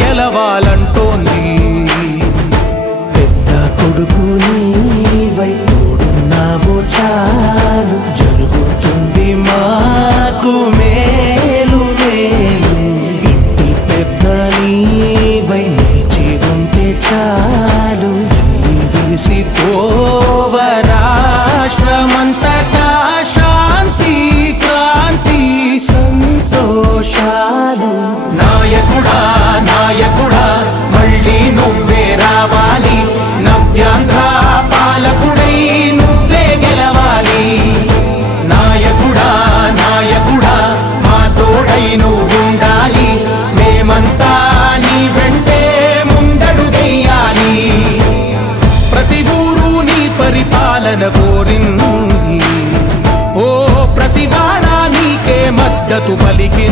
గెలవాలంటోంది. పెద్ద కొడుకు నీవై తోడున్నావు చాలు. జరుగుతుంది మాకు మద్దతు పలికింది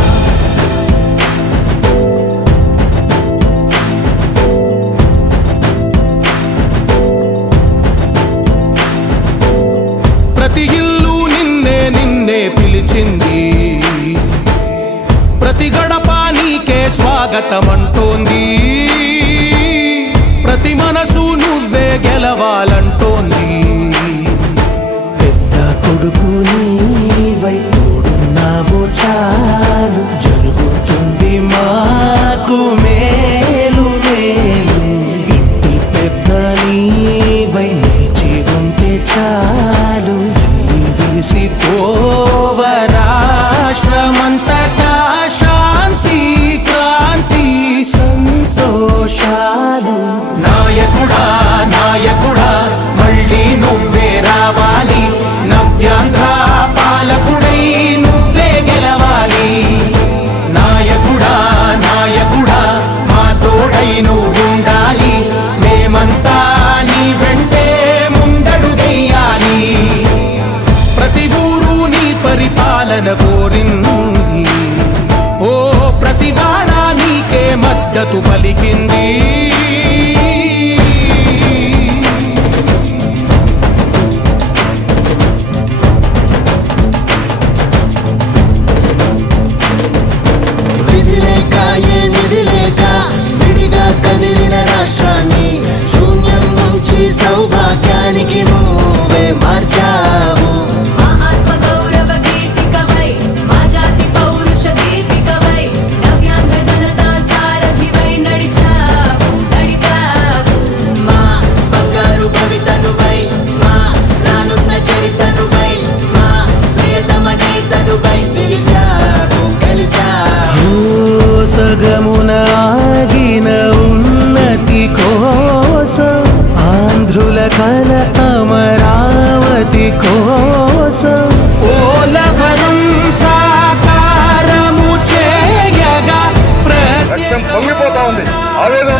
నిన్నే ప్రతి గడప నీకే స్వాగతమంటోంది. ప్రతి మనసు నువ్వే గెలవాలంటోంది. పెద్ద కొడుకు నీవై ఆగిన ఉన్నతి కోసం ఆంధ్రుల కల అమరావతి కోసం. ఓలవరం సాకారము చేయగా రక్తం పొంగిపోతా ఉంది. ఆవేదన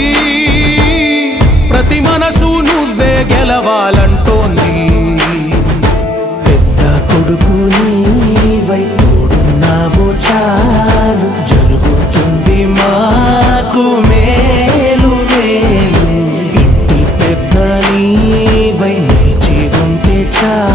నిలవాలంటోంది పెద్ద కొడుకు నీవై తోడున్నావు చాలు. జరుగుతుంది మాకు మేలు మేలు. ఇంటి పెద్ద నీవై నిలిచి ఉంటే చాలు.